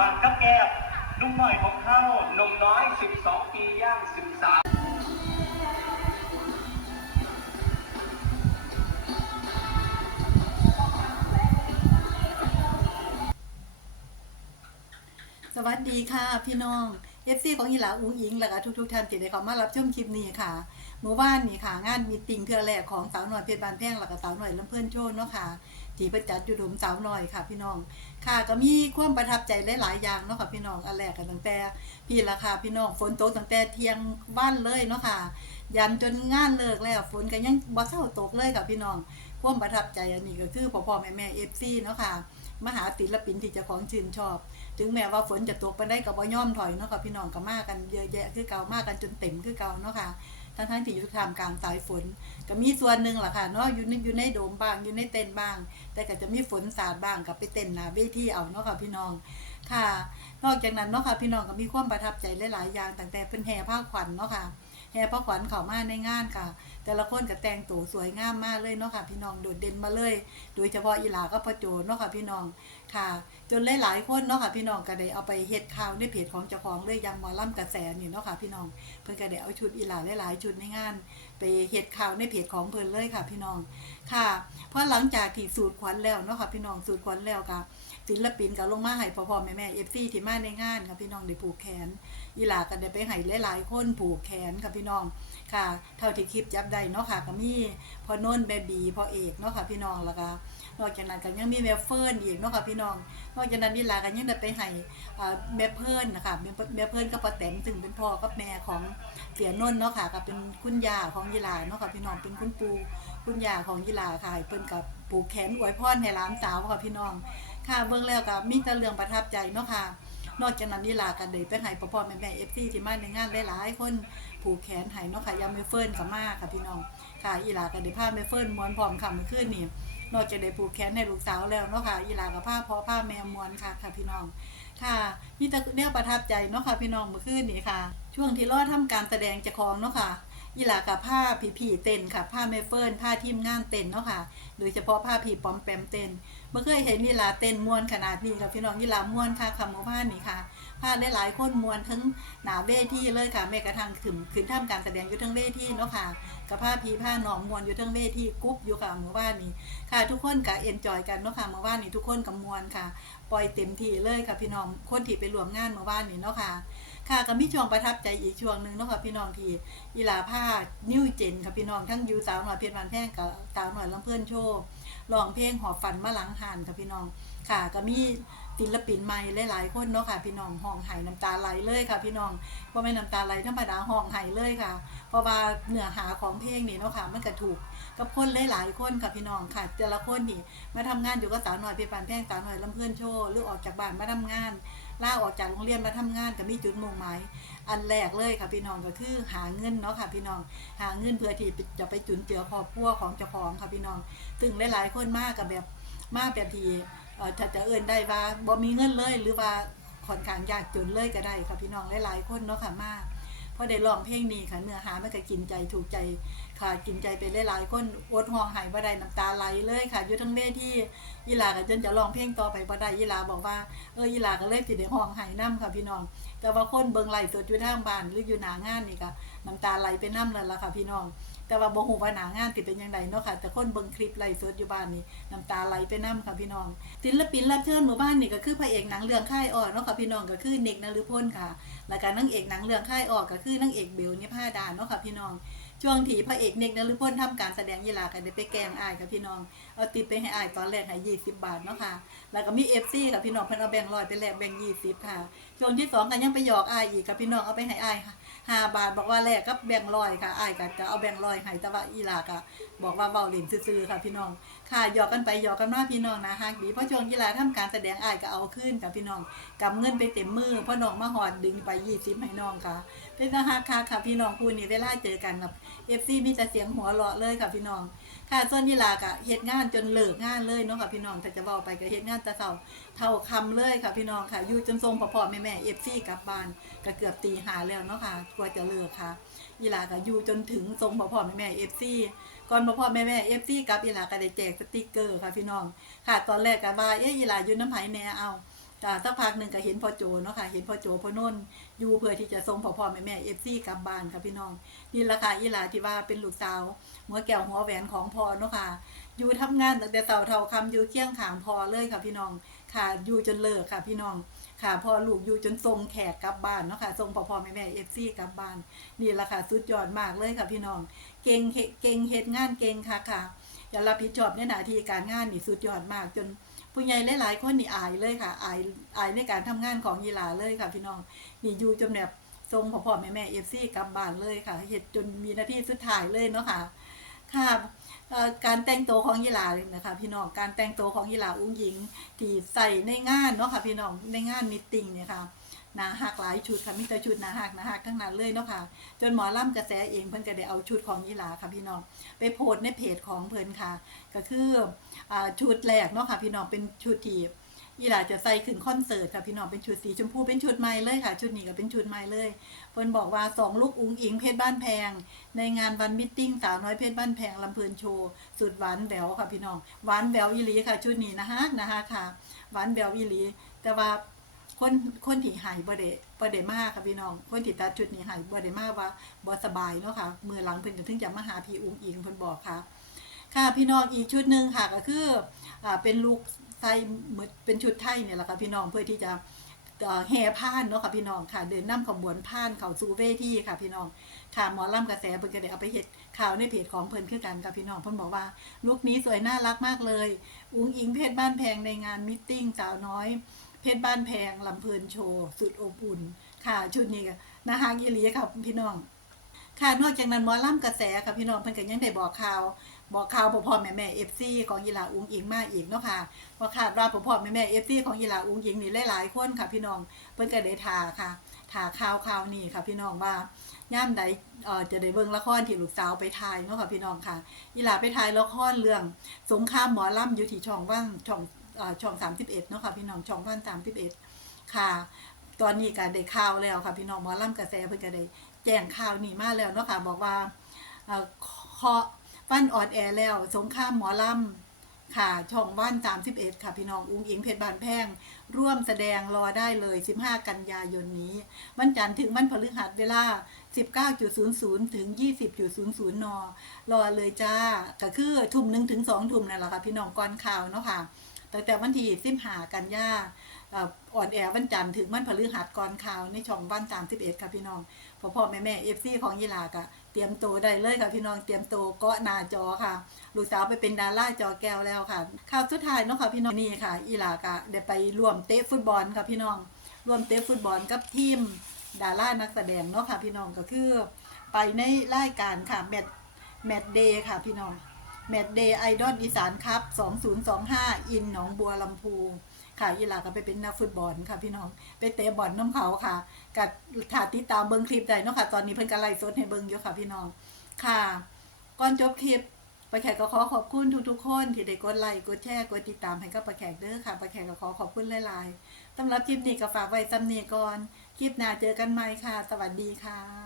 บางกับแก้วนุ่มหน่อยของเขานมน้อย 12 ปีย่าง 13สวัสดีค่ะ พี่น้องเอฟซีของอีหลาอุ้งอิงและก็ทุกๆท่านที่ได้เข้ามารับชมคลิปนี้ค่ะเมื่อวานนี่ค่ะ งานมีติงเทือแรกของสาวหน่อยเพชรบานแพงและก็สาวหน่อยลำเพื่อนโชนเนาะค่ะ ที่ประจัดอยู่ดมสาวน่อยค่ะ พี่น้อง ค่ะก็มีความประทับใจหลายๆอย่างเนาะค่ะพี่น้องอันแรกกันตั้งแต่พี่ละค่ะพี่น้องฝนตกตั้งแต่เที่ยงบ้านเลยเนาะค่ะ ยันจนงานเลิกแล้วฝนก็ยังบ่เศร้าตกเลยค่ะพี่น้องความประทับใจอันนี้ก็คือพ่อพ่อแม่แม่เอฟซีเนาะค่ะมหาศิลปินที่เจ้าของชื่นชอบ ถึงแม้ว่าฝนจะตกไปได้กับว่ย่อมถอยเนาะค่ะพี่น้องก็มากันเยอะแยะคือเก่ามากันจนเต็มคือเก่าเนาะค่ะ ทั้งทั้งๆที่อยู่ท่ามกลางสายฝน ก็มีส่วนหนึ่งแหละค่ะเนาะอยู่ในอยู่ในโดมบ้างอยู่ในเต็นบ้าง แต่ก็จะมีฝนสาดบ้างกับไปเต้นนาเวทีเอาเนาะค่ะพี่น้องค่ะ นอกจากนั้นเนาะค่ะพี่น้องก็มีความประทับใจหลายๆอย่างตั้งแต่เป็นแห่ผ้าขวัญเนาะค่ะ แห่ผ้าขวัญเข้ามาในงานค่ะ แต่ละคนก็แต่งตัวสวยงามมากเลยเนาะค่ะ พี่น้องโดดเด่นมาเลย โดยเฉพาะอีหลาก็ประโจนเนาะค่ะพี่น้องค่ะ จนหลายๆคนเนาะค่ะพี่น้องก็ได้เอาไปเฮ็ดข่าวในเพจของเจ้าของเลยยังหมอล่ำกระแสนี่เนาะค่ะพี่น้องเพิ่นก็ได้เอาชุดอีหลาหลายๆชุดในงาน ไปเฮ็ดข่าวในเพจของเพิ่นเลยค่ะ พี่น้องค่ะเพราะหลังจากที่สูตรขวัญแล้วเนาะค่ะพี่น้องสูตรขวัญแล้วค่ะศิลปินก็ลงมาให้พ่อๆแม่ๆ FC ที่มาในงานค่ะพี่น้องได้ผูกแขน อีหลาก็ได้ไปให้หลายๆคนผูกแขนค่ะพี่น้องค่ะ เท่าที่คลิปจับได้เนาะค่ะก็มีพ่อน้นแบบีพ่อเอกเนาะค่ะพี่น้องแล้วก็นอกจากนั้นก็ยังมีแม่เฟิร์นอีกเนาะค่ะพี่น้อง นอกจากนั้นอีหลาก็ยังได้ไปให้แม่เพิ่นนะคะแม่เพิ่นกับป้าแตนซึ่งเป็นพ่อกับแม่ของเสียนนท์เนาะค่ะก็เป็นคุณย่าของยีหลาเนาะค่ะพี่น้องเป็นคุณปู่คุณย่าของยีหลาค่ะให้เพิ่นกับผูกแขนอวยพรให้หลานสาวค่ะพี่น้อง ค่ะเบิ่งแล้วก็มีแต่เรื่องประทับใจเนาะค่ะ นอกจากนั้นนี่ลากันเดยไปให้พ่อพ่อแม่แม่เอฟซีที่มาในงานหลายๆคนผูกแขนให้เนาะค่ะยามไม่เฟิร์นกับมาค่ะพี่น้องค่ะอีหลากันเดยพาแม่เฟิร์นมวนพร้อมค่ะเมื่อคืนนี่นอกจากได้ผูกแขนให้ลูกสาวแล้วเนาะค่ะอีหลากับผ้าพ่อผ้าแม่มวนค่ะค่ะพี่น้องค่ะนี่แต่เนี่ยประทับใจเนาะค่ะพี่น้องเมื่อคืนนี่ค่ะ ช่วงที่รอดทำการแสดงจะคลองเนาะค่ะ อีหลากับผ้าผีผีเต้นค่ะผ้าแม่เฟิร์นผ้าทีมงานเต้นเนาะค่ะ โดยเฉพาะผ้าผีปอมแปมเต้นเมื่อเคยเห็นยีหลาเต้นม่วนขนาดนี้ค่ะพี่น้องยีหลาม่วนค่ะคำว่าผ้านี่ค่ะผ้าได้หลายๆคนม่วนทั้งหนาเวทีเลยค่ะแม้กระทั่งขึ้นขึ้นท่ามการแสดงอยู่ทั้งเวทีเนาะค่ะกับผ้าผีผ้าหนองม่วนอยู่ทั้งเวทีกรุ๊ปอยู่ค่ะเมื่อวานนี้ค่ะ ทุกคนก็เอนจอยกันเนาะค่ะเมื่อวานนี้ทุกคนกับม่วนค่ะ ปล่อยเต็มที่เลยค่ะพี่น้องคนที่ไปรวมงานเมื่อวานนี้เนาะค่ะ ค่ะก็มีช่วงประทับใจอีกช่วงหนึ่งเนาะค่ะพี่น้องที่อีลาผ้านิ้วเจนค่ะพี่น้องทั้งยูสาวหน่อยเพชรวันแพงกับสาวหน่อยลำเพื่อนโชว์ร้องเพลงหอบฝันมาหลังหานค่ะพี่น้องค่ะก็มีศิลปินใหม่หลายๆคนเนาะค่ะพี่น้องห้องไห้น้ำตาไหลเลยค่ะ พี่น้องว่าไม่นน้ำตาไหลธรรมดาห้องไห้เลยค่ะ เพราะว่าเนื้อหาของเพลงนี่เนาะค่ะมันก็ถูกกับคนหลายๆคนค่ะพี่น้องค่ะแต่ละคนนี่มาทำงานอยู่ก็สาวหน่อยเพชรปานแพงสาวหน่อยลำเพื่อนโชว์หรือออกจากบ้านมาทำงาน ล่าออกจากโรงเรียนมาทำงานก็มีจุดมุ่งหมายอันแรกเลยค่ะพี่น้องก็คือหาเงินเนาะค่ะพี่น้องหาเงินเพื่อที่จะไปจุนเจือครอบครัวของเจ้าของค่ะพี่น้องซึ่งหลายๆคนมากกับแบบมากแบบที่เอ่อถ้าจะเอินได้ว่าบ่มีเงินเลยหรือว่าค่อนข้างยากจนเลยก็ได้ค่ะพี่น้องหลายๆคนเนาะค่ะมาก พอได้ร้องเพลงนี้ค่ะเนื้อหามันก็กินใจถูกใจค่ะกินใจไปหลายๆคนอดห้องหายบ่ได้น้ำตาไหลเลยค่ะอยู่ทั้งเวทียีลาก็จนจะร้องเพลงต่อไปบ่ได้ยีลาบอกว่าเออยีลาก็เลยสิได้ห้องหายน้ำค่ะพี่น้อง แต่ว่าคนเบิ่งไหลสดอยู่ทางบ้านหรืออยู่หน้างานนี่ก็น้ำตาไหลไปน้ำเลยละค่ะพี่น้อง แต่ว่าบ่ฮู้ว่าหนางานติเป็นยังไงเนาะค่ะ แต่คนเบิ่งคลิปไลฟ์สดอยู่บ้านนี่น้ำตาไหลไปน้ำค่ะพี่น้องศิลปินรับเชิญหมู่บ้านนี่ก็คือพระเอกหนังเรื่องค่ายอ้อเนาะค่ะพี่น้องก็คือเนกนฤพลค่ะ แล้วก็นางเอกหนังเรื่องค่ายอ้อก็คือนางเอกเบลนิพาดาเนาะค่ะพี่น้องช่วงที่พระเอกเนกนฤพลทำการแสดงยีลากันได้ไปแกงอายกับพี่น้อง เอาติดไปให้อายตอนแรกให้20บบาทเนาะค่ะ แล้วก็มี FC กับพี่น้องเพิ่นเอาแบ่งร้อยไปแลกแบ่ง20ค่ะ ช่วงที่สองก็ยังไปหยอกอายอีกกับพี่น้องเอาไปให้อายค่ะ ห้าบาทบอกว่าแลกกับแบ่งร้อยค่ะอ้ายก็จะเอาแบ่งร้อยให้แต่ว่าอีหลาก็บอกว่าเว้าเล่นซื่อๆค่ะพี่น้อง ค่ะหยอกกันไปหยอกกันมาพี่น้องนะฮะดีเพราะช่วงอีหลาทำการแสดงอ้ายก็เอาขึ้นกับพี่น้องกับเงินไปเต็มมือพ่อน้องมาหอดดึงไปยีซิมให้น้องค่ะเป็นนะฮะค่ะค่ะพี่น้องคู่นี้เวลาเจอกันกับเอฟซีมีแต่เสียงหัวเราะเลยค่ะพี่น้อง ค่ะส่วนยีลาก็เฮ็ดงานจนเลิกงานเลยเนาะค่ะพี่น้องแต่จะเว้าไปก็เฮ็ดงานแต่เช้าเท่าค่ำเลยค่ะพี่น้องค่ะอยู่จนทรงพ่อๆแม่ๆ FC กลับบ้านก็เกือบตีหาแล้วเนาะค่ะกว่าจะเลิกค่ะอีลาก็อยู่จนถึงทรงพ่อพ่อแม่แม่เอฟซีก่อนพ่อพ่อแม่แม่เอฟซีกับอีลาก็ได้แจกสติกเกอร์ค่ะพี่น้องค่ะ ตอนแรกก็ว่าเอ๊ะอีลาอยู่น้ำไผแน่เอา ก็สักพักหนึ่งก็เห็นพ่อโจเนาะค่ะ เห็นพ่อโจพ่อนุ่นอยู่เพื่อที่จะส่งพ่อพ่อแม่แม่เอฟซีกลับบ้านค่ะพี่น้องนี่ราคาอีหลาที่ว่าเป็นลูกสาวหัวแก้วหัวแหวนของพ่อเนาะค่ะ อยู่ทำงานตั้งแต่เต่าเท่าคำอยู่เคียงขางพ่อเลยค่ะพี่น้องค่ะอยู่จนเลิกค่ะพี่น้องค่ะพอลูกอยู่จนทรงแขกกลับบ้านเนาะค่ะทรงพ่อพ่อแม่แม่เอฟซีกลับบ้านนี่ราคาสุดยอดมากเลยค่ะพี่น้อง เก่งเฮเก่งเฮ็ดงานเก่งค่ะค่ะอย่ารับผิดชอบในหน้าที่การงานนี่สุดยอดมากจน ผู้ใหญ่หลายๆคนนี่อายเลยค่ะอายอายในการทำงานของยีหลาเลยค่ะพี่น้องนี่อยู่จนแบบทรงพ่อพ่อแม่แม่เอฟซีกลับบ้านเลยค่ะเหตุจนมีหน้าที่สุดท้ายเลยเนาะค่ะค่ะการแต่งตัวของยีหลาเลยนะคะพี่น้องการแต่งตัวของยีหลาอุ้งหญิงที่ใส่ในงานเนาะค่ะพี่น้องในงานมิตติ้งเนี่ยค่ะ นาหักหลายชุดค่ะมีแต่ชุดหนาหักหนาหักทั้งนั้นเลยเนาะค่ะ จนหมอล่ำกระแสเองเพิ่นก็ได้เอาชุดของยีหลาค่ะพี่น้องไปโพสในเพจของเพิ่นค่ะ ก็คืออชุดแรกเนาะค่ะพี่น้องเป็นชุดที่ยีหลาจะใส่ขึ้นคอนเสิร์ตค่ะพี่น้องเป็นชุดสีชมพูเป็นชุดใหม่เลยค่ะ ชุดนี้ก็เป็นชุดใหม่เลยเพิ่นบอกว่าสองลูกอุ้งอิงเพชรบ้านแพง ในงานวันมิทติ้งสาวน้อยเพชรบ้านแพงลำเพลินโชว์สุดหวานแหววค่ะพี่น้องหวานแหววอีหลีค่ะ ชุดนี้นะฮะนะฮะค่ะหวานแหววอีหลี แต่ว่า คนคนที่หายบ่ได้บ่ได้มากค่ะพี่น้อง คนที่ตัดชุดนี้หายบ่ได้มากว่าบ่สบายเนาะค่ะมือหลังเพิ่นก็ถึงจะมาหาพี่อุ้งอิงเพิ่นบอกค่ะ ค่ะพี่น้องอีกชุดหนึ่งค่ะก็คืออ่าเป็นลูกไส้เหมือนเป็นชุดไทยเนี่ยแหละค่ะพี่น้องเพื่อที่จะเอ่อแห่ผ้านเนาะค่ะพี่น้องค่ะ เดินนํขบวนผ้านเขาสู่เวทีค่ะ พี่น้องค่ะหมอล่ำกระแสเพิ่นก็ได้เอาไปเฮ็ดข่าวในเพจของเพิ่นคือกันค่ะพี่น้องเพิ่นบอกว่าลุคนี้สวยน่ารักมากเลย อุ้งอิงเพชรบ้านแพงในงานมิทติ้งสาวน้อย เพชรบ้านแพงลำเพลินโชว์สุดอบอุ่นค่ะชุดนี้ก็น่าฮักอีหลีค่ะพี่น้อง ค่ะนอกจากนั้นหมอล่ำกระแสค่ะพี่น้องเพิ่นก็ยังได้บอกข่าวบอกข่าวพ่อพ่อแม่แม่เอฟซีของยีลาอุ้งอิงมาอีกเนาะค่ะว่าคาดว่าพ่อพ่อแม่แม่เอฟซีของยีลาอุ้งอิงนี่หลายๆคนค่ะพี่น้องเพิ่นก็ได้ทาค่ะทาข่าวข่าวนี้ค่ะพี่น้องว่าย่ามใดเอ่อจะได้เบิ่งละครที่ลูกสาวไปถ่ายเนาะค่ะพี่น้องค่ะยีลาไปถ่ายละครเรื่อง สงครามหมอล่ำอยู่ที่ช่องว่างช่อง ช่อง31เนาะค่ะพี่น้องช่องว่าง31ค่ะ ตอนนี้ก็ได้ข่าวแล้วค่ะพี่น้องหมอล่ำกระแสเพิ่นก็ได้แจ้งข่าวนี้มาแล้วเนาะค่ะบอกว่าเอ่อขอฟันออนแอร์แล้ว สงครามหมอล่ำค่ะ ช่องว่าน31ค่ะพี่น้องอุ้งอิงเพชรบานแพงร่วมแสดงรอได้เลย 15 กันยายนนี้ วันจันทร์ถึงวันพฤหัสเวลา 19.00 ถึง 20.00 น รอเลยจ้า ก็คือทุ่มหนึ่งถึงสองทุ่มนั่นแหละค่ะพี่น้องก่อนข่าวเนาะค่ะ ตั้งแต่วันที่15กันยาอ่ออ่อนแอวันจันทร์ถึงวันพฤหัสก่อนข่าวในช่องวัน31ค่ะพี่น้องพ่อพ่อแม่แม่เอฟซีของยีหลากะเตรียมโตได้เลยค่ะพี่น้องเตรียมโตเกาะนาจอค่ะ ลูกสาวไปเป็นดาราจอแก้วแล้วค่ะ ข่าวสุดท้ายเนาะค่ะพี่น้องนี่ค่ะอีหลากะได้ไปร่วมเตะฟุตบอลค่ะพี่น้องร่วมเตะฟุตบอลกับทีมดารานักแสดงเนาะค่ะพี่น้องก็คือ ไปในรายการค่ะแมตแมตเดย์ค่ะพี่น้อง แมตเดย์ไอดอลอีสานครับ 2025 อินหนองบัวลำพู ค่ะอีหลาก็ไปเป็นนักฟุตบอลค่ะพี่น้อง ไปเตะบอลน้ำเขาค่ะ กับถาติดตามเบิ่งคลิปได้เนาะค่ะ ตอนนี้เพิ่นก็ไลฟ์สดให้เบิ่งอยู่ค่ะพี่น้อง ค่ะ ก่อนจบคลิปปาแขกก็ขอขอบคุณทุกๆคนที่ได้กดไลค์ กดแชร์ กดติดตามให้กับปาแขกเด้อค่ะปาแขกก็ขอขอบคุณหลายๆสำหรับคลิปนี้ก็ฝากไว้ซ้ำนี้ก่อน คลิปหน้าเจอกันใหม่ค่ะ สวัสดีค่ะ